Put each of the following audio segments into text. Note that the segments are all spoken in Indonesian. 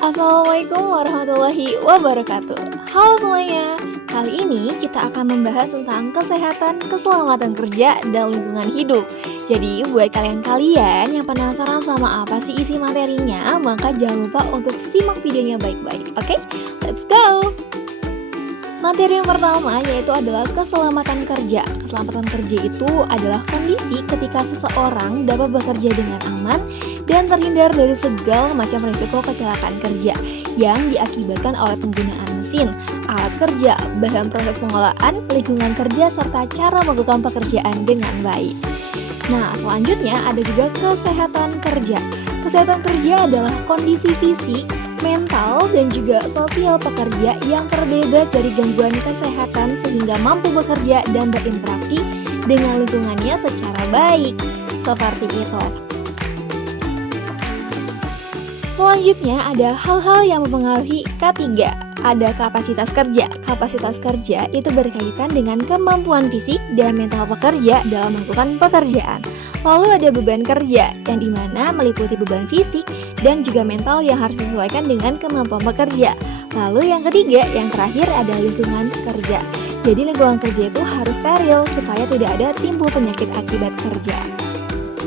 Assalamualaikum warahmatullahi wabarakatuh. Halo semuanya. Kali ini kita akan membahas tentang kesehatan, keselamatan kerja, dan lingkungan hidup. Jadi buat kalian-kalian yang penasaran sama apa sih isi materinya, maka jangan lupa untuk simak videonya baik-baik. Oke, let's go. Materi yang pertama yaitu adalah keselamatan kerja. Keselamatan kerja itu adalah kondisi ketika seseorang dapat bekerja dengan aman dan terhindar dari segala macam risiko kecelakaan kerja yang diakibatkan oleh penggunaan mesin, alat kerja, bahan proses pengolahan, lingkungan kerja, serta cara melakukan pekerjaan dengan baik. Nah, selanjutnya ada juga kesehatan kerja. Kesehatan kerja adalah kondisi fisik, mental, dan juga sosial pekerja yang terbebas dari gangguan kesehatan sehingga mampu bekerja dan berinteraksi dengan lingkungannya secara baik. Seperti itu. Selanjutnya ada hal-hal yang mempengaruhi K3. Ada kapasitas kerja. Kapasitas kerja itu berkaitan dengan kemampuan fisik dan mental pekerja dalam melakukan pekerjaan. Lalu ada beban kerja, yang dimana meliputi beban fisik dan juga mental yang harus disesuaikan dengan kemampuan pekerja. Lalu yang ketiga, yang terakhir ada lingkungan kerja. Jadi lingkungan kerja itu harus steril supaya tidak ada timbul penyakit akibat kerja.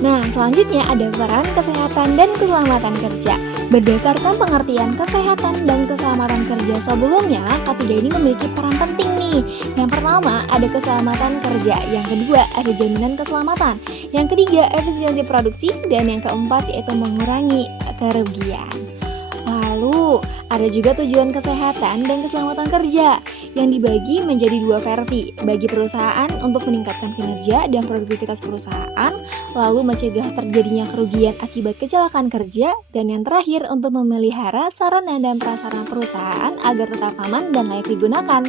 Nah, selanjutnya ada peran kesehatan dan keselamatan kerja. Berdasarkan pengertian kesehatan dan keselamatan kerja sebelumnya, ketiga ini memiliki peran penting nih. Yang pertama, ada keselamatan kerja. Yang kedua, ada jaminan keselamatan. Yang ketiga, efisiensi produksi. Dan yang keempat, yaitu mengurangi kerugian. Lalu, ada juga tujuan kesehatan dan keselamatan kerja yang dibagi menjadi dua versi, bagi perusahaan untuk meningkatkan kinerja dan produktivitas perusahaan, lalu mencegah terjadinya kerugian akibat kecelakaan kerja, dan yang terakhir untuk memelihara sarana dan prasarana perusahaan agar tetap aman dan layak digunakan.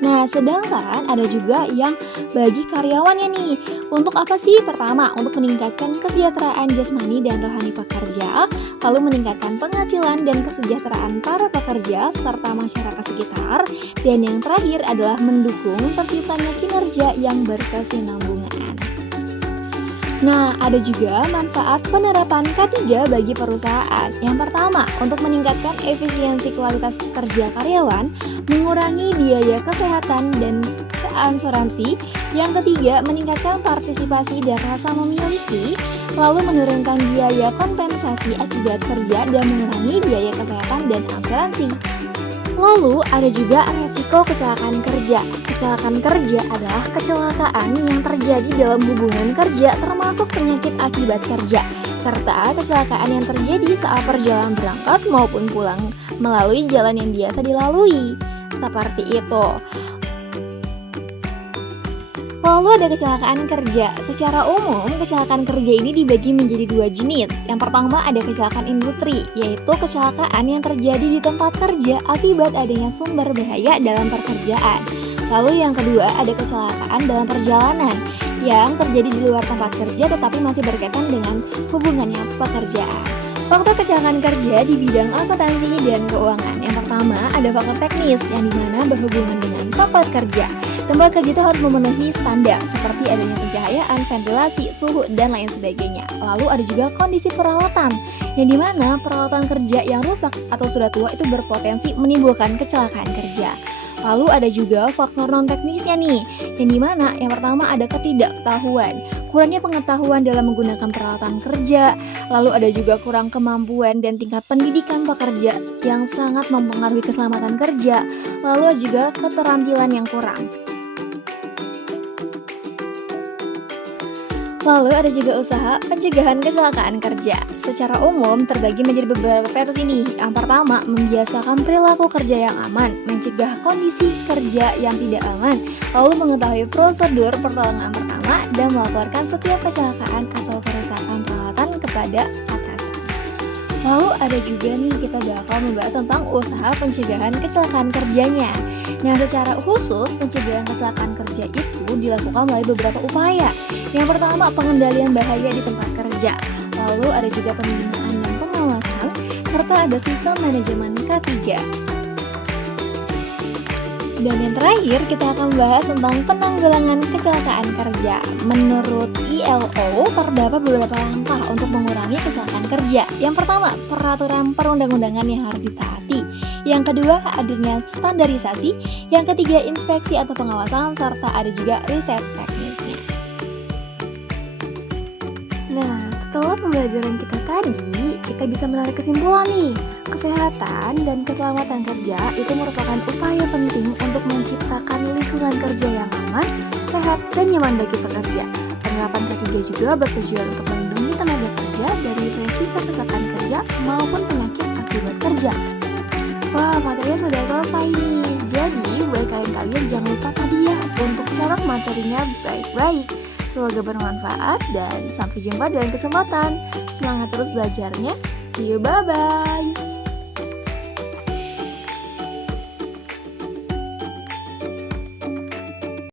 Nah, sedangkan ada juga yang bagi karyawannya nih. Untuk apa sih? Pertama, untuk meningkatkan kesejahteraan jasmani dan rohani pekerja, lalu meningkatkan penghasilan dan kesejahteraan para pekerja serta masyarakat sekitar, dan yang terakhir adalah mendukung terciptanya kinerja yang berkesinambungan. Nah, ada juga manfaat penerapan K3 bagi perusahaan. Yang pertama, untuk meningkatkan efisiensi kualitas kerja karyawan, mengurangi biaya kesehatan dan asuransi. Yang ketiga, meningkatkan partisipasi dan rasa memiliki, lalu menurunkan biaya kompensasi akibat kerja dan mengurangi biaya kesehatan dan asuransi. Lalu ada juga resiko kecelakaan kerja. Kecelakaan kerja adalah kecelakaan yang terjadi dalam hubungan kerja termasuk penyakit akibat kerja, serta kecelakaan yang terjadi saat perjalanan berangkat maupun pulang melalui jalan yang biasa dilalui. Seperti itu. Lalu ada kecelakaan kerja. Secara umum, kecelakaan kerja ini dibagi menjadi dua jenis. Yang pertama ada kecelakaan industri, yaitu kecelakaan yang terjadi di tempat kerja akibat adanya sumber bahaya dalam pekerjaan. Lalu yang kedua ada kecelakaan dalam perjalanan, yang terjadi di luar tempat kerja tetapi masih berkaitan dengan hubungannya pekerjaan. Faktor kecelakaan kerja di bidang akuntansi dan keuangan. Yang pertama ada faktor teknis, yang dimana berhubungan dengan tempat kerja. Tempat kerja itu harus memenuhi standar seperti adanya pencahayaan, ventilasi, suhu, dan lain sebagainya. Lalu ada juga kondisi peralatan, yang dimana peralatan kerja yang rusak atau sudah tua itu berpotensi menimbulkan kecelakaan kerja. Lalu ada juga faktor non-teknisnya nih, yang dimana yang pertama ada ketidaktahuan, kurangnya pengetahuan dalam menggunakan peralatan kerja. Lalu ada juga kurang kemampuan dan tingkat pendidikan pekerja yang sangat mempengaruhi keselamatan kerja. Lalu ada juga keterampilan yang kurang. Lalu ada juga usaha pencegahan kecelakaan kerja. Secara umum terbagi menjadi beberapa versi nih. Yang pertama, membiasakan perilaku kerja yang aman, mencegah kondisi kerja yang tidak aman, lalu mengetahui prosedur pertolongan pertama, dan melaporkan setiap kecelakaan atau kerusakan peralatan kepada atasan. Lalu ada juga nih, kita bakal membahas tentang usaha pencegahan kecelakaan kerjanya. Nah, secara khusus pencegahan kecelakaan kerja itu dilakukan melalui beberapa upaya. Yang pertama, pengendalian bahaya di tempat kerja. Lalu ada juga pembinaan dan pengawasan, serta ada sistem manajemen K3. Dan yang terakhir, kita akan bahas tentang penanggulangan kecelakaan kerja. Menurut ILO, terdapat beberapa langkah untuk mengurangi kecelakaan kerja. Yang pertama, peraturan perundang-undangan yang harus ditaati. Yang kedua, adanya standarisasi. Yang ketiga, inspeksi atau pengawasan, serta ada juga riset teknisnya. Nah, setelah pembelajaran kita tadi, kita bisa menarik kesimpulan nih. Kesehatan dan keselamatan kerja itu merupakan upaya penting untuk menciptakan lingkungan kerja yang aman, sehat, dan nyaman bagi pekerja. Penerapan ketiga juga bertujuan untuk melindungi tenaga kerja dari resiko kecelakaan kerja maupun penyakit akibat kerja. Wah, materinya sudah selesai nih. Jadi, buat kalian jangan lupa tadi ya untuk catat materinya baik-baik. Semoga bermanfaat dan sampai jumpa dalam kesempatan. Semangat terus belajarnya. See you, bye-bye.